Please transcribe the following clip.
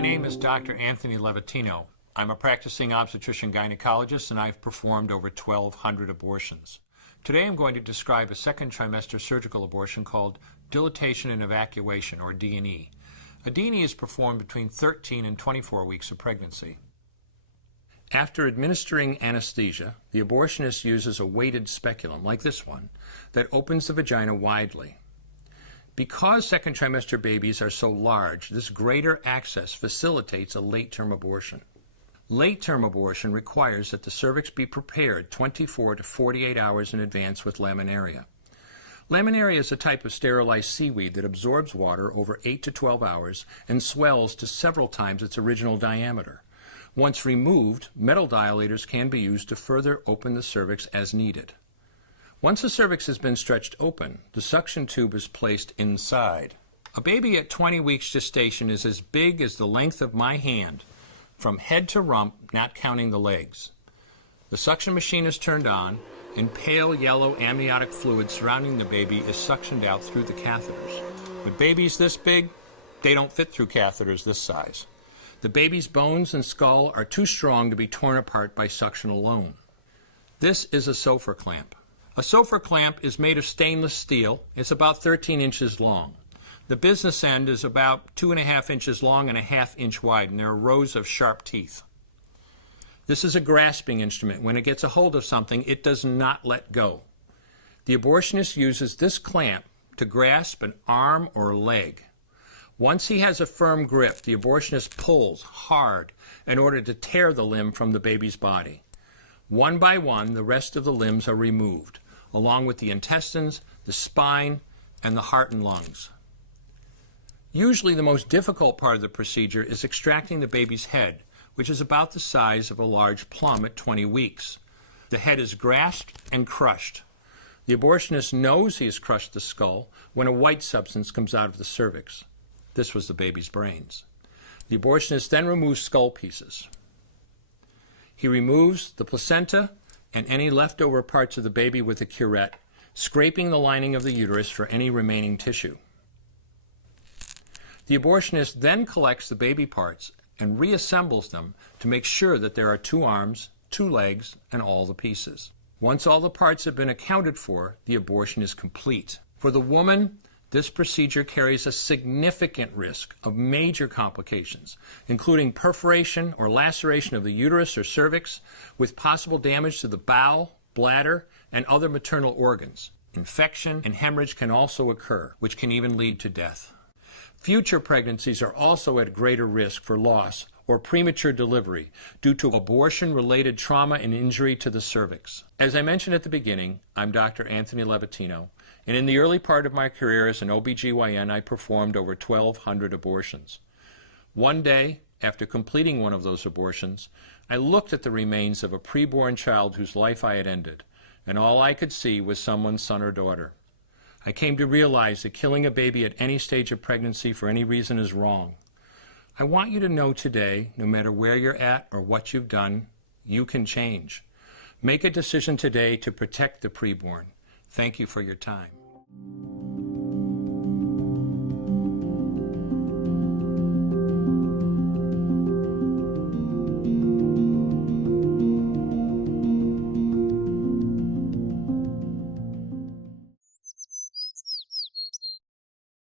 My name is Dr. Anthony Levatino. I'm a practicing obstetrician-gynecologist, and I've performed over 1,200 abortions. Today I'm going to describe a second trimester surgical abortion called dilatation and evacuation, or D&E. A D&E is performed between 13 and 24 weeks of pregnancy. After administering anesthesia, the abortionist uses a weighted speculum, like this one, that opens the vagina widely. Because second trimester babies are so large, this greater access facilitates a late-term abortion. Late-term abortion requires that the cervix be prepared 24 to 48 hours in advance with laminaria. Laminaria is a type of sterilized seaweed that absorbs water over 8 to 12 hours and swells to several times its original diameter. Once removed, metal dilators can be used to further open the cervix as needed. Once the cervix has been stretched open, the suction tube is placed inside. A baby at 20 weeks gestation is as big as the length of my hand, from head to rump, not counting the legs. The suction machine is turned on, and pale yellow amniotic fluid surrounding the baby is suctioned out through the catheters. With babies this big, they don't fit through catheters this size. The baby's bones and skull are too strong to be torn apart by suction alone. This is a SOFR clamp. A SOFR clamp is made of stainless steel. It's about 13 inches long. The business end is about 2.5 inches long and 1/2 inch wide, and there are rows of sharp teeth. This is a grasping instrument. When it gets a hold of something, it does not let go. The abortionist uses this clamp to grasp an arm or leg. Once he has a firm grip, the abortionist pulls hard in order to tear the limb from the baby's body. One by one, the rest of the limbs are removed, along with the intestines, the spine, and the heart and lungs. Usually the most difficult part of the procedure is extracting the baby's head, which is about the size of a large plum at 20 weeks. The head is grasped and crushed. The abortionist knows he has crushed the skull when a white substance comes out of the cervix. This was the baby's brains. The abortionist then removes skull pieces. He removes the placenta and any leftover parts of the baby with a curette, scraping the lining of the uterus for any remaining tissue. The abortionist then collects the baby parts and reassembles them to make sure that there are 2 arms, 2 legs, and all the pieces. Once all the parts have been accounted for, the abortion is complete. For the woman, this procedure carries a significant risk of major complications, including perforation or laceration of the uterus or cervix, with possible damage to the bowel, bladder, and other maternal organs. Infection and hemorrhage can also occur, which can even lead to death. Future pregnancies are also at greater risk for loss or premature delivery due to abortion-related trauma and injury to the cervix. As I mentioned at the beginning, I'm Dr. Anthony Levatino, and in the early part of my career as an OBGYN, I performed over 1,200 abortions. One day, after completing one of those abortions, I looked at the remains of a preborn child whose life I had ended, and all I could see was someone's son or daughter. I came to realize that killing a baby at any stage of pregnancy for any reason is wrong. I want you to know today, no matter where you're at or what you've done, you can change. Make a decision today to protect the preborn. Thank you for your time.